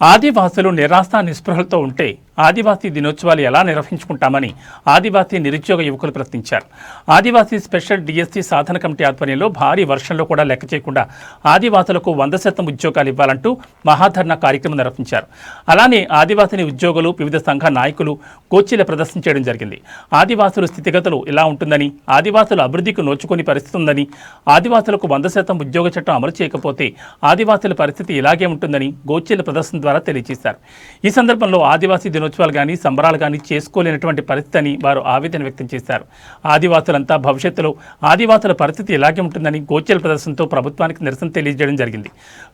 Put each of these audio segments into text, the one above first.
ఆదివాసులు నిరాశ నిస్పృహలతో ఉంటే ఆదివాసీ దినోత్సవాలు ఎలా నిర్వహించుకుంటామని ఆదివాసీ నిరుద్యోగ యువకులు ప్రశ్నించారు. ఆదివాసీ స్పెషల్ డిఎస్సీ సాధన కమిటీ ఆధ్వర్యంలో భారీ వర్షంలో కూడా లెక్క చేయకుండా ఆదివాసులకు వంద శాతం ఉద్యోగాలు ఇవ్వాలంటూ మహాధర్నా కార్యక్రమం నిర్వహించారు. అలానే ఆదివాసిని ఉద్యోగులు వివిధ సంఘ నాయకులు కోచీల ప్రదర్శన చేయడం జరిగింది. ఆదివాసుల స్థితిగతులు ఇలా ఉంటుందని ఆదివాసుల అభివృద్ధికి నోచుకుని పరిస్థితి ఉందని ఆదివాసులకు వంద శాతం ఉద్యోగ చట్టం అమలు చేయకపోతే ఆదివాసుల పరిస్థితి ఇలాగే ఉంటుందని గోచీల ప్రదర్శన ద్వారా తెలియజేశారు. ఈ సందర్భంలో ఆదివాసీ దినోత్సవాలు కానీ సంబరాలు కానీ చేసుకోలేనటువంటి పరిస్థితి అని వారు ఆవేదన వ్యక్తం చేశారు. ఆదివాసులంతా భవిష్యత్తులో ఆదివాసుల పరిస్థితి ఇలాగే ఉంటుందని గోచీల ప్రదర్శనతో ప్రభుత్వానికి నిరసన తెలియజేయడం జరిగింది.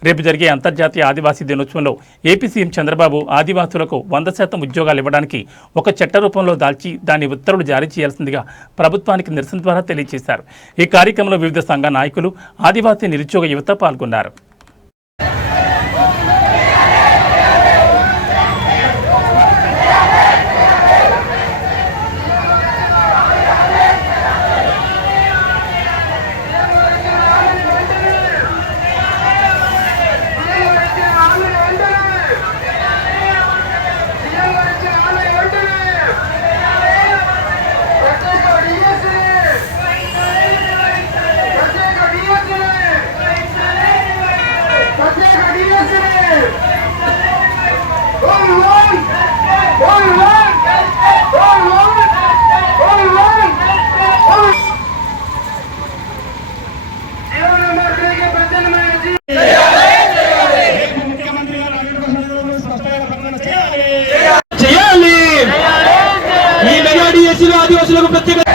రేపు జరిగే అంతర్జాతీయ ఆదివాసీ దినోత్సవంలో ఏపీ సీఎం చంద్రబాబు ఆదివాసులకు వంద శాతం ఉద్యోగాలు ఇవ్వడానికి ఒక చట్ట రూపంలో దాల్చి దాని ఉత్తర్వులు జారీ చేయాల్సిందిగా ప్రభుత్వానికి నిరసన ద్వారా తెలియజేశారు. ఈ కార్యక్రమంలో వివిధ సంఘ నాయకులు ఆదివాసీ నిరుద్యోగ యువత పాల్గొన్నారు. ఆదివాసులకు ప్రత్యేక